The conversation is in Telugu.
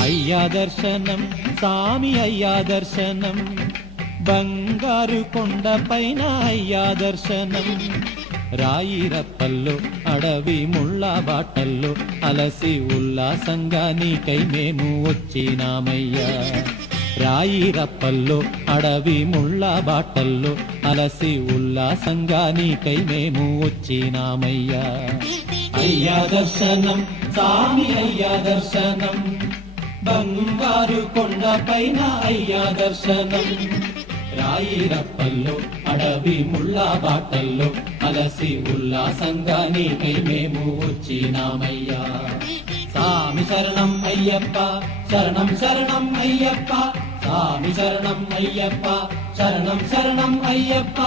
అయ్యా దర్శనం సామి అయ్యా దర్శనం బంగారు కొండ పైన అయ్యా దర్శనం రాయిరప్పల్లో అడవి ముళ్ళ బాటల్లో అలసి ఉల్లాసంగా నీకై మేము వచ్చినామయ్యా రాయిరప్పల్లో అడవి ముళ్ళ బాటల్లో అలసి ఉల్లాసంగా నీకై మేము వచ్చినామయ్యా అయ్యా దర్శనం సామి అయ్యా దర్శనం బంగారు కొండ పైన అయ్యా దర్శనం రాయిరప్పల్లో అడవి ముళ్ళ బాటల్లో అలసి ఉల్లాసంగా నీకై మేము వచ్చినామయ్యా సామి శరణం అయ్యప్ప శరణం శరణం అయ్యప్ప సామి శరణం అయ్యప్ప శరణం శరణం అయ్యప్ప